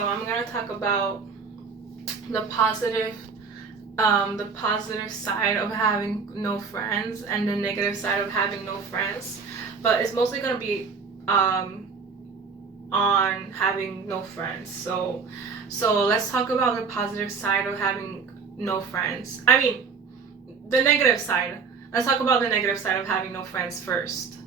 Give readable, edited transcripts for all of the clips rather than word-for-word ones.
so I'm gonna talk about the positive side of having no friends and the negative side of having no friends. But it's mostly gonna be on having no friends. So let's talk about the positive side of having no friends. I mean, the negative side. Let's talk about the negative side of having no friends first.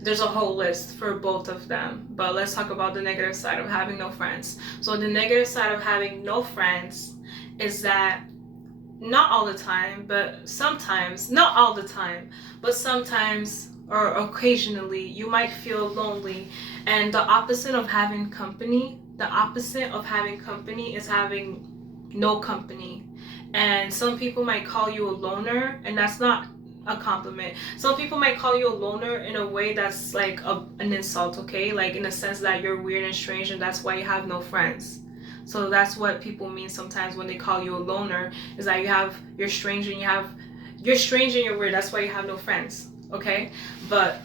There's a whole list for both of them, but let's talk about the negative side of having no friends. So the negative side of having no friends is that not all the time, but sometimes, not all the time, but sometimes or occasionally you might feel lonely. And the opposite of having company, is having no company. And some people might call you a loner, and that's not a compliment. Some people might call you a loner in a way that's like an insult, okay? Like in a sense that you're weird and strange and that's why you have no friends. So that's what people mean sometimes when they call you a loner, is that you're strange and you're strange and you're weird. That's why you have no friends, okay? But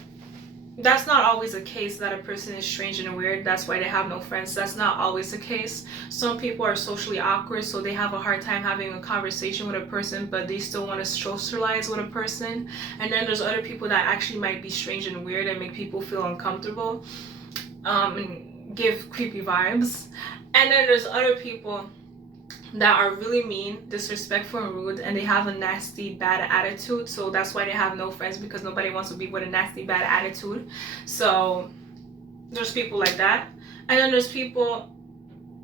that's not always the case, that a person is strange and weird, that's why they have no friends. That's not always the case. Some people are socially awkward, so they have a hard time having a conversation with a person, but they still want to socialize with a person. And then there's other people that actually might be strange and weird and make people feel uncomfortable, and give creepy vibes. And then there's other people that are really mean, disrespectful, and rude, and they have a nasty, bad attitude. So that's why they have no friends, because nobody wants to be with a nasty, bad attitude. So there's people like that. And then there's people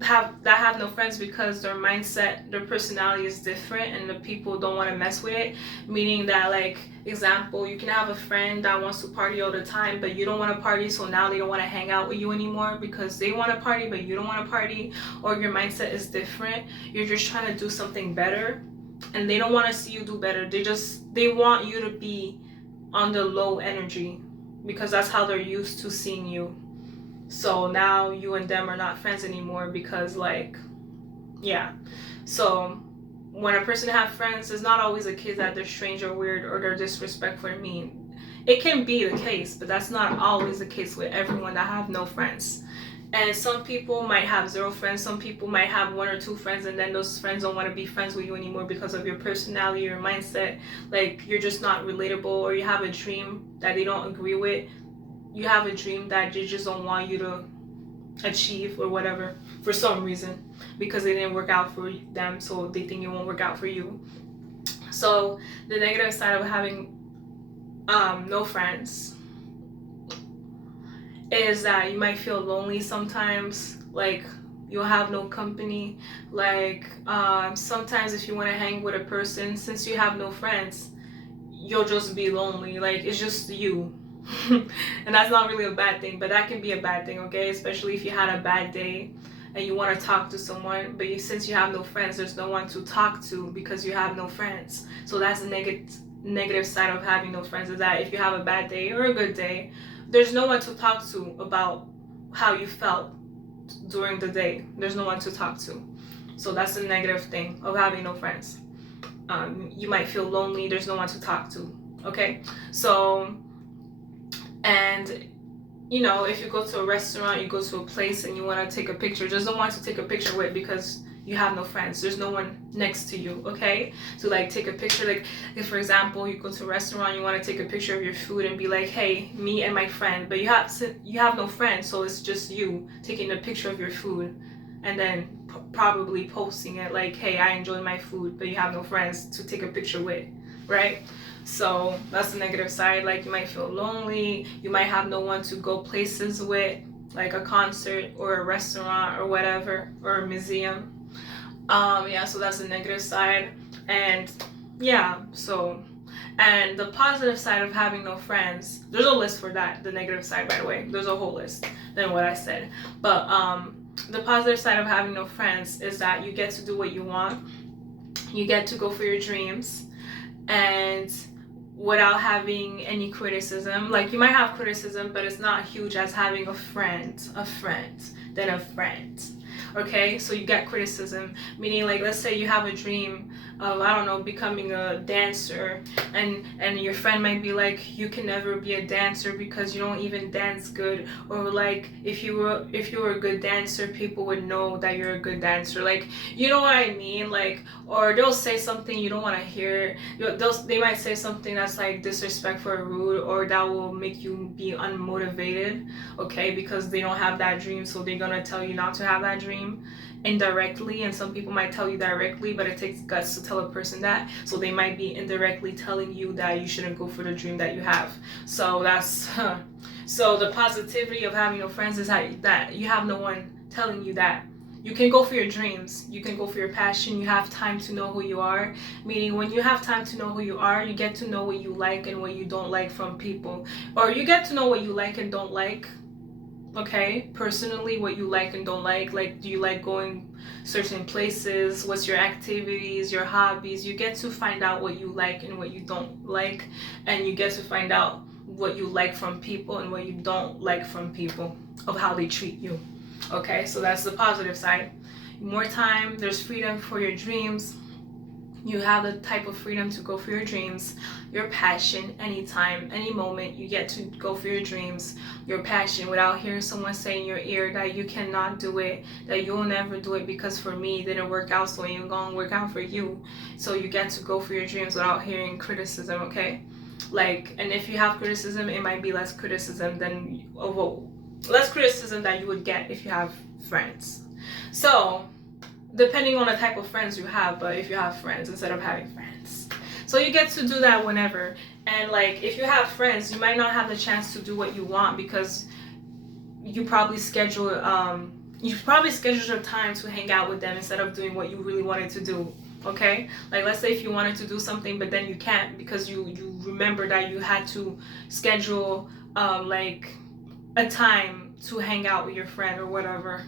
have no friends because their mindset, their personality is different, and the people don't want to mess with it. Meaning that, like, example, you can have a friend that wants to party all the time, but you don't want to party, so now they don't want to hang out with you anymore because they want to party, but you don't want to party, or your mindset is different. You're just trying to do something better, and they don't want to see you do better. They want you to be on the low energy because that's how they're used to seeing you. So now you and them are not friends anymore because, like, yeah. So when a person have friends, it's not always a case that they're strange or weird or they're disrespectful or mean. It can be the case, but that's not always the case with everyone that have no friends. And some people might have zero friends. Some people might have one or two friends, and then those friends don't want to be friends with you anymore because of your personality, your mindset. Like, you're just not relatable, or you have a dream that they don't agree with. You have a dream that they just don't want you to achieve or whatever for some reason, because it didn't work out for them, so they think it won't work out for you. So the negative side of having no friends is that you might feel lonely sometimes. Like, you'll have no company. Like, sometimes if you want to hang with a person, since you have no friends, you'll just be lonely. Like, it's just you. And that's not really a bad thing, but that can be a bad thing, okay? Especially if you had a bad day and you want to talk to someone, but since you have no friends, there's no one to talk to because you have no friends. So that's the negative side of having no friends, is that if you have a bad day or a good day, there's no one to talk to about how you felt during the day. There's no one to talk to. So that's the negative thing of having no friends. You might feel lonely, there's no one to talk to, okay? So, and you know, if you go to a restaurant, you go to a place and you want to take a picture, just don't want to take a picture with because you have no friends. There's no one next to you, okay? To like take a picture. Like, if for example you go to a restaurant, you want to take a picture of your food and be like, hey, me and my friend, but you have no friends, so it's just you taking a picture of your food and then probably posting it like, hey, I enjoyed my food, but you have no friends to take a picture with, right? So that's the negative side. Like, you might feel lonely, you might have no one to go places with, like a concert or a restaurant or whatever, or a museum. Yeah, so that's the negative side. And yeah, so, and the positive side of having no friends, there's a list for that. The negative side, by the way, there's a whole list than what I said. But the positive side of having no friends is that you get to do what you want, you get to go for your dreams, and without having any criticism. Like, you might have criticism, but it's not huge as having a friend than a friend. Okay, so you get criticism, meaning like let's say you have a dream of, I don't know, becoming a dancer, and your friend might be like, you can never be a dancer because you don't even dance good, or like if you were a good dancer, people would know that you're a good dancer, like, you know what I mean, like, or they'll say something you don't want to hear. They might say something that's like disrespectful or rude, or that will make you be unmotivated, okay, because they don't have that dream, so they're gonna tell you not to have that dream indirectly. And some people might tell you directly, but it takes guts to tell a person that, so they might be indirectly telling you that you shouldn't go for the dream that you have. So that's so the positivity of having no friends is that you have no one telling you that you can go for your dreams, you can go for your passion, you have time to know who you are. Meaning, when you have time to know who you are, you get to know what you like and what you don't like from people, or you get to know what you like and don't like, okay, personally, what you like and don't like, do you like going certain places, what's your activities, your hobbies. You get to find out what you like and what you don't like, and you get to find out what you like from people and what you don't like from people, of how they treat you. Okay, so that's the positive side. More time, there's freedom for your dreams. You have the type of freedom to go for your dreams, your passion, anytime, any moment. You get to go for your dreams, your passion, without hearing someone say in your ear that you cannot do it, that you'll never do it because for me it didn't work out, so it ain't gonna work out for you. So you get to go for your dreams without hearing criticism, okay? Like, and if you have criticism, it might be less criticism than, well, less criticism that you would get if you have friends. So depending on the type of friends you have, but if you have friends instead of having friends, so you get to do that whenever. And like, if you have friends, you might not have the chance to do what you want because you probably schedule your time to hang out with them instead of doing what you really wanted to do. Okay, like let's say if you wanted to do something but then you can't because you remember that you had to schedule like a time to hang out with your friend or whatever.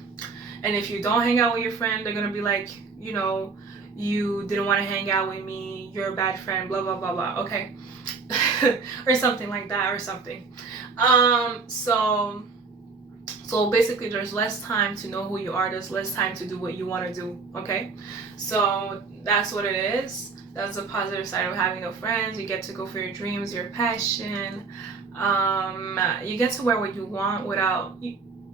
And if you don't hang out with your friend, they're gonna be like, you know, you didn't want to hang out with me, you're a bad friend, blah blah blah blah. Okay, or something like that, or something. So basically, there's less time to know who you are. There's less time to do what you want to do. Okay, so that's what it is. That's the positive side of having no friends. You get to go for your dreams, your passion. You get to wear what you want without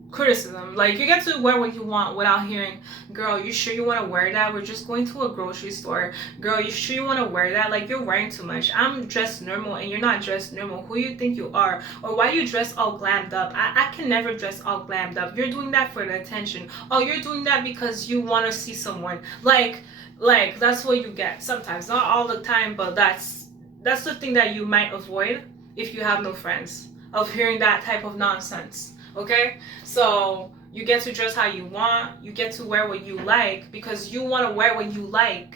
criticism. Like, you get to wear what you want without hearing, girl, you sure you want to wear that? We're just going to a grocery store. Girl, you sure you want to wear that? Like, you're wearing too much. I'm dressed normal and you're not dressed normal. Who you think you are? Or why you dress all glammed up? I can never dress all glammed up. You're doing that for the attention. Oh, you're doing that because you want to see someone. Like that's what you get sometimes. Not all the time, but that's the thing that you might avoid if you have no friends, of hearing that type of nonsense. Okay, so you get to dress how you want, you get to wear what you like because you want to wear what you like,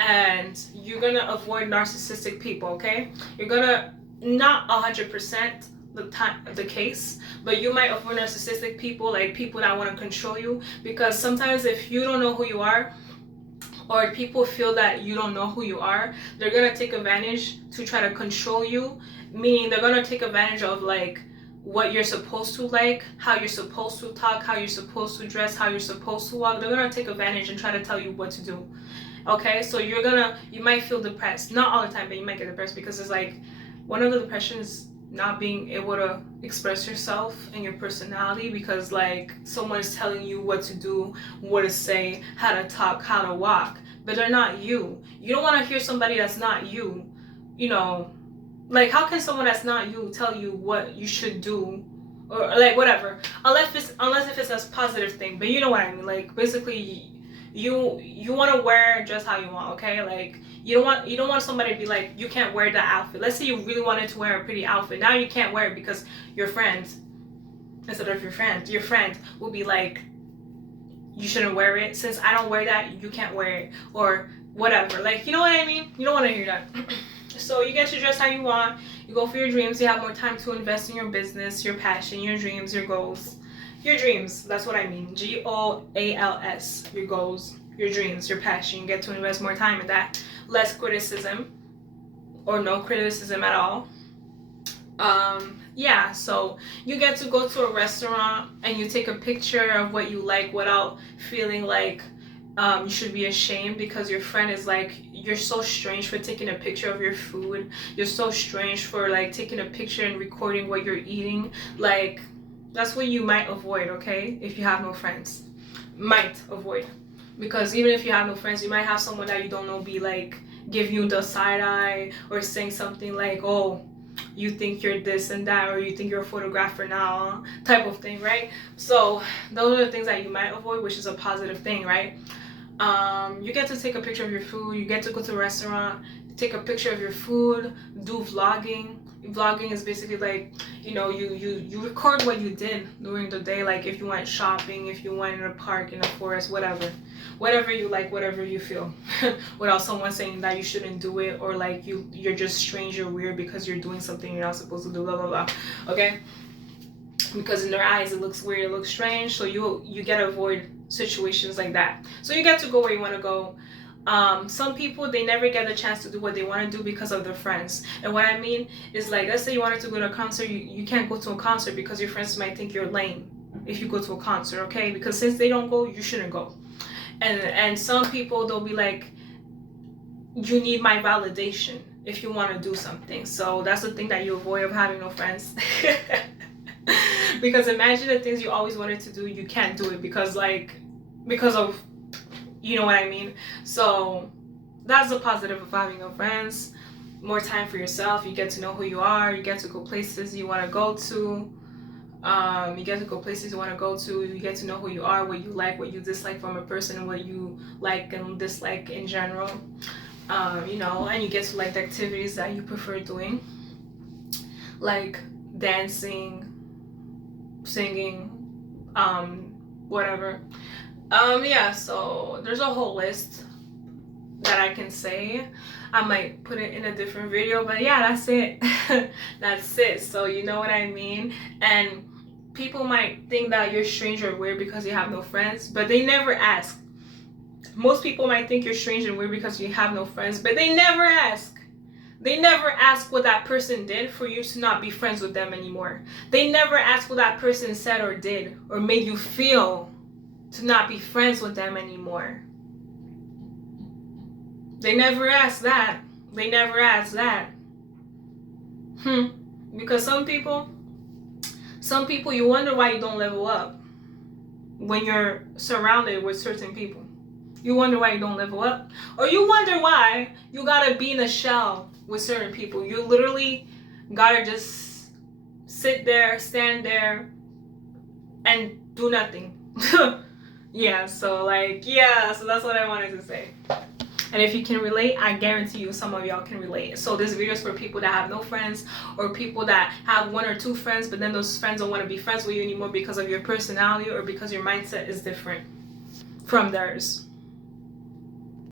and you're gonna avoid narcissistic people. Okay, you're gonna, not 100% the case, but you might avoid narcissistic people, like people that want to control you, because sometimes if you don't know who you are, or people feel that you don't know who you are, they're gonna take advantage to try to control you. Meaning, they're gonna take advantage of like what you're supposed to like, how you're supposed to talk, how you're supposed to dress, how you're supposed to walk. They're gonna take advantage and try to tell you what to do. Okay, so you might feel depressed. Not all the time, but you might get depressed because it's like, one of the depressions, not being able to express yourself and your personality, because like someone is telling you what to do, what to say, how to talk, how to walk, but they're not you. You don't want to hear somebody that's not you, you know. Like, how can someone that's not you tell you what you should do, or like whatever? Unless if it's a positive thing, but you know what I mean. Like, basically, you want to wear just how you want, okay? Like, you don't want somebody to be like, you can't wear that outfit. Let's say you really wanted to wear a pretty outfit, now you can't wear it because your friend, instead of your friend will be like, you shouldn't wear it. Since I don't wear that, you can't wear it, or whatever. Like, you know what I mean? You don't want to hear that. So you get to dress how you want, you go for your dreams, you have more time to invest in your business, your passion, your dreams, your goals. Your dreams, that's what I mean. GOALS. Your goals, your dreams, your passion. You get to invest more time in that. Less criticism, or no criticism at all. Yeah, so you get to go to a restaurant and you take a picture of what you like without feeling like you should be ashamed because your friend is like, you're so strange for taking a picture of your food. You're so strange for like taking a picture and recording what you're eating. Like, that's what you might avoid, okay? If you have no friends. Might avoid. Because even if you have no friends, you might have someone that you don't know be like, give you the side eye or saying something like, oh, you think you're this and that, or you think you're a photographer now, type of thing, right? So those are the things that you might avoid, which is a positive thing, right? You get to take a picture of your food, you get to go to a restaurant, take a picture of your food, do vlogging. Vlogging is basically like, you record what you did during the day, like if you went shopping, if you went in a park, in a forest, whatever you like, whatever you feel, without someone saying that you shouldn't do it, or like you're just strange or weird because you're doing something you're not supposed to do, blah blah blah. Okay, because in their eyes it looks weird, it looks strange, so you get to avoid situations like that. So you get to go where you want to go. Some people, they never get a chance to do what they want to do because of their friends. And what I mean is, like, let's say you wanted to go to a concert, you can't go to a concert because your friends might think you're lame if you go to a concert, okay? Because since they don't go, you shouldn't go. And some people, they'll be like, you need my validation if you want to do something. So that's the thing that you avoid of having no friends. Because imagine the things you always wanted to do, you can't do it because of, you know what I mean? So that's the positive of having no friends. More time for yourself. You get to know who you are. You get to go places you want to go to. You get to go places you want to go to. You get to know who you are, what you like, what you dislike from a person, and what you like and dislike in general. And you get to like the activities that you prefer doing, like dancing, singing, whatever. Yeah, so there's a whole list that I can say. I might put it in a different video, but yeah, that's it. That's it. So you know what I mean? And people might think that you're strange or weird because you have no friends, but they never ask. Most people might think you're strange and weird because you have no friends, but they never ask. They never ask what that person did for you to not be friends with them anymore. They never ask what that person said or did or made you feel to not be friends with them anymore. They never ask that. They never ask that. Because some people, you wonder why you don't level up when you're surrounded with certain people. You wonder why you don't level up. Or you wonder why you gotta be in a shell with certain people. You literally gotta just sit there, stand there, and do nothing. Yeah, so that's what I wanted to say. And if you can relate, I guarantee you some of y'all can relate. So this video is for people that have no friends, or people that have one or two friends, but then those friends don't want to be friends with you anymore because of your personality or because your mindset is different from theirs.